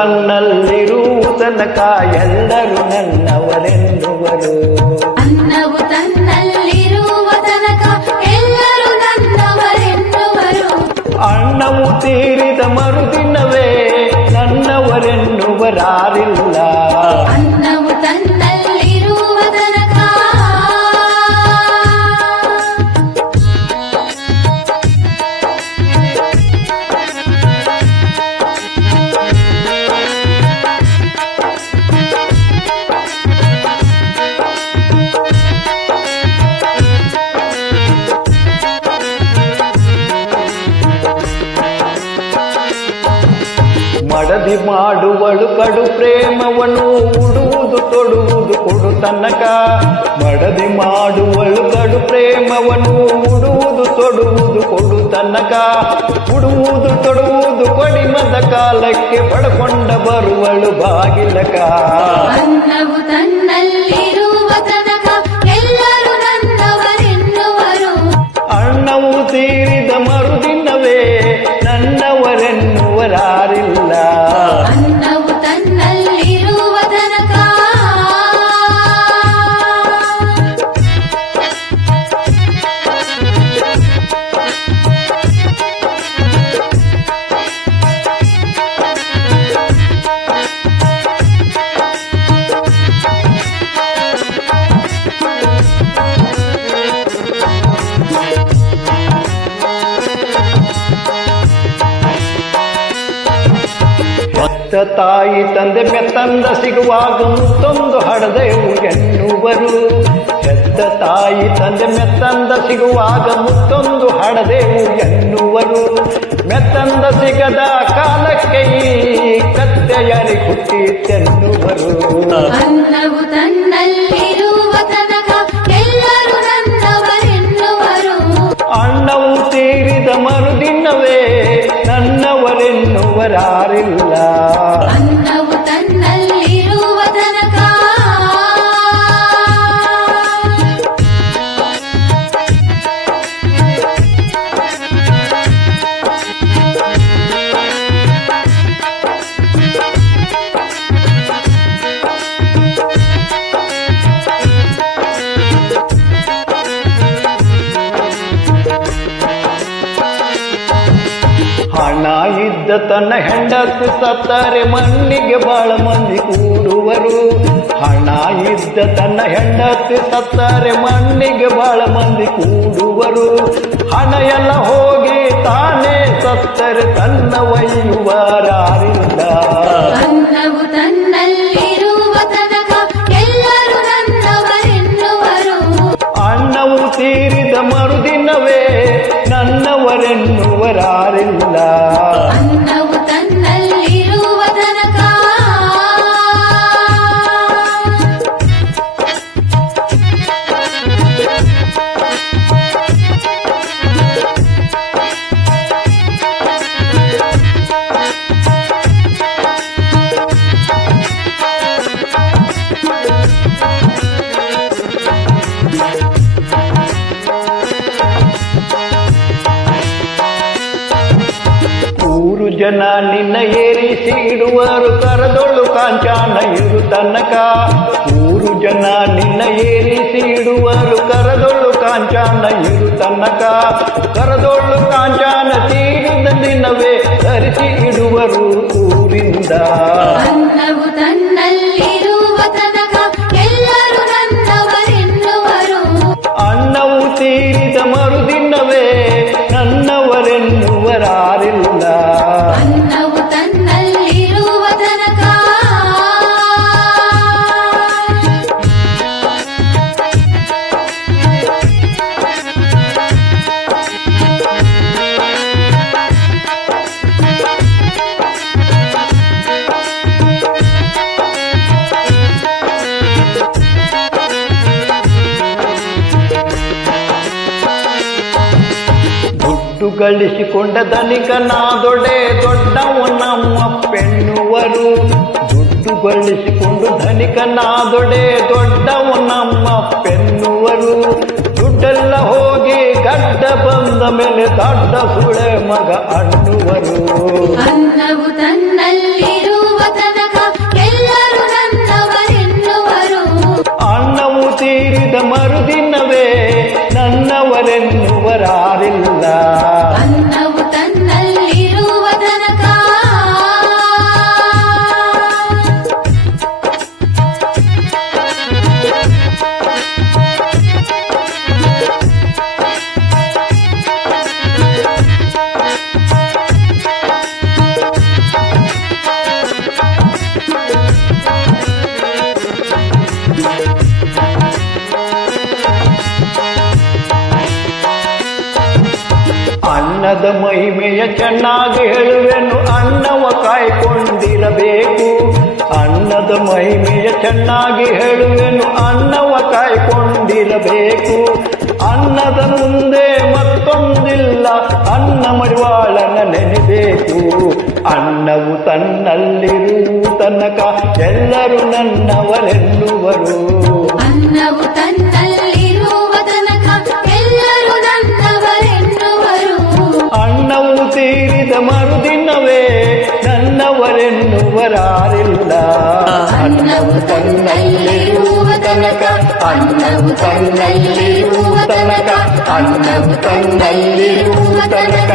ತನ್ನಲ್ಲಿರುವ ತನಕ ಎಲ್ಲರೂ ನನ್ನವರೆನ್ನುವರು. ಅನ್ನವು ತನ್ನಲ್ಲಿರುವ ತನಕ ಎಲ್ಲರೂ ನನ್ನವರೆನ್ನುವರು. ಅಣ್ಣವು ತೀರಿದ ಮರುದಿನವೇ ನನ್ನವರೆನ್ನುವರಾರಿಲ್ಲ. ಅನ್ನವು ತನ್ನಲ್ಲಿರುವ ತನಕ ಮಡದಿ ಮಾಡುವಳು ಕಡು ಪ್ರೇಮವನ್ನು ಉಡುವುದು ತೊಡುವುದು ಕೊಡು ತನಕ. ಮಡದಿ ಮಾಡುವಳು ಕಡು ಪ್ರೇಮವನ್ನು ಉಡುವುದು ತೊಡುವುದು ಕೊಡು ತನಕ. ಉಡುವುದು ತೊಡುವುದು ಕೊಡಿಮದ ಕಾಲಕ್ಕೆ ಪಡ್ಕೊಂಡ ಬರುವಳು ಬಾಗಿಲಕ. ಅನ್ನವು ತನ್ನಲ್ಲಿರುವ ತನಕ ಎಲ್ಲರೂ ನನ್ನವರೆನ್ನುವರು. ಅಣ್ಣವು ತೀರಿದ ಮರುದಿನವೇ ನನ್ನವರೆನ್ನುವರಾರಿಲ್ಲ. ಅನ್ನವು ತನ್ನಲ್ಲಿರುವ ತನಕ ಹೆತ್ತ ತಾಯಿ ತಂದೆ ಮೆತ್ತಂದ ಸಿಗುವಾಗ ಮುತ್ತೊಂದು ಹಡದೆವು ಎನ್ನುವರು. ಹೆತ್ತ ತಾಯಿ ತಂದೆ ಮೆತ್ತಂದ ಸಿಗುವಾಗ ಮುತ್ತೊಂದು ಹಡದೆವು ಎನ್ನುವರು. ಮೆತ್ತಂದ ಸಿಗದ ಕಾಲಕ್ಕೆ ಈ ಕತ್ತೆಯರಿ ಹುಟ್ಟಿತೆನ್ನುವರು. ಅನ್ನವು ತನ್ನಲ್ಲಿರುವ ತನಕ ಎಲ್ಲರೂ ನನ್ನವರೆನ್ನುವರು. ಅಣ್ಣವು ತೀರಿದ ಮರುದಿನವೇ ನನ್ನವರೆನ್ನುವರಾರಿಲ್ಲ. ಅನ್ನವು ತನ್ನಲ್ಲಿರುವ ತನಕ ಹಣ ಇದ್ದ ತನ್ನ ಹೆಂಡತಿ ಸತ್ತರೆ ಮಣ್ಣಿಗೆ ಬಾಳ ಮಂದಿ ಕೂಡುವರು. ಹಣ ಇದ್ದ ತನ್ನ ಹೆಂಡತಿ ಸತ್ತರೆ ಮಣ್ಣಿಗೆ ಬಾಳ ಮಂದಿ ಕೂಡುವರು. ಹಣ ಎಲ್ಲ ಹೋಗಿ ತಾನೇ ಸತ್ತರೆ ತನ್ನ ಒಯ್ಯುವರಾರಿಲ್ಲ. ಅನ್ನವು ತನ್ನಲ್ಲಿರುವ ತನಕ ಎಲ್ಲರೂ ನನ್ನವರೆನ್ನುವರು. ಅಣ್ಣವು ತೀರಿದ ಮರುದಿನವೇ ನನ್ನವರೆನ್ನುವರಾರಿಲ್ಲ. ಅನ್ನವು ತನ್ನಲ್ಲಿರುವ ತನಕ ಊರು ಜನ ನಿನ್ನ ಏರಿಸಿ ಇಡುವರು ಕರದೊಳ್ಳು ಕಾಂಚಾನ ಇರು ತನಕ. ಊರು ಜನ ನಿನ್ನ ಏರಿಸಿ ಇಡುವರು ಕರದೊಳ್ಳು ಕಾಂಚಾನ ಇರು ತನಕ. ಕರದೊಳ್ಳು ಕಾಂಚಾನ ತೀರಿದ ದಿನವೇ ಧರಿಸಿ ಇಡುವರು ಊರಿಂದ. ಅನ್ನವು ತನ್ನಲ್ಲಿರುವ ತನಕ ಎಲ್ಲರೂ ನನ್ನವರೆನ್ನುವರು. ಅಣ್ಣವು ತೀರಿದ ಮರುದಿನವೇ ನನ್ನವರೆನ್ನುವರಾರಿಲ್ಲ. ಅನ್ನವು ತನ್ನಲ್ಲಿರುವ ತನಕ ದುಡ್ಡು ಗಳಿಸಿಕೊಂಡ ಧನಿಕನಾದೊಡೆ ದೊಡ್ಡವ ನಮ್ಮಪ್ಪೆನ್ನುವರು. ದುಡ್ಡು ಗಳಿಸಿಕೊಂಡು ಧನಿಕನಾದೊಡೆ ದೊಡ್ಡವ ನಮ್ಮಪ್ಪೆನ್ನುವರು. ದುಡ್ಡೆಲ್ಲ ಹೋಗಿ ಗಡ್ಡ ಬಂದ ಮೇಲೆ ದೊಡ್ಡ ಸುಳೆ ಮಗ ಅನ್ನುವರು. ಅನ್ನವು ತನ್ನಲ್ಲಿರುವ ಎನ್ನುವರಾರಿಲ್ಲ. ಅನ್ನವು ತನ್ನಲ್ಲಿರುವ ತನಕ ಅನ್ನದ ಮಹಿಮೆಯ ಚೆನ್ನಾಗಿ ಹೇಳುವೆನು, ಅನ್ನವ ಕಾಯ್ಕೊಂಡಿರಬೇಕು. ಅನ್ನದ ಮಹಿಮೆಯ ಚೆನ್ನಾಗಿ ಹೇಳುವೆನು, ಅನ್ನವ ಕಾಯ್ಕೊಂಡಿರಬೇಕು. ಅನ್ನದ ಮುಂದೆ ಮತ್ತೊಂದಿಲ್ಲ, ಅನ್ನ ಮಡಿವಾಳನ ನೆನೆಬೇಕು. ಅನ್ನವು ತನ್ನಲ್ಲಿರುವ ತನಕ ಎಲ್ಲರೂ ನನ್ನವರೆನ್ನುವರು. ಅನ್ನವು ತನ್ನಲ್ಲಿರುವ ತನಕ ಎಲ್ಲರೂ ನನ್ನವರೆನ್ನುವರು. ಅನ್ನವು ತೀರಿದ ಮರುದಿನವೇ ನನ್ನವರೆನ್ನುವರಾರಿಲ್ಲ. ಅನ್ನವು ತನ್ನಲ್ಲಿರುವ ತನಕ ಅನ್ನವು ತನ್ನಲ್ಲಿರುವ ತನಕ ಅನ್ನವು ತನ್ನಲ್ಲಿರುವ ತನಕ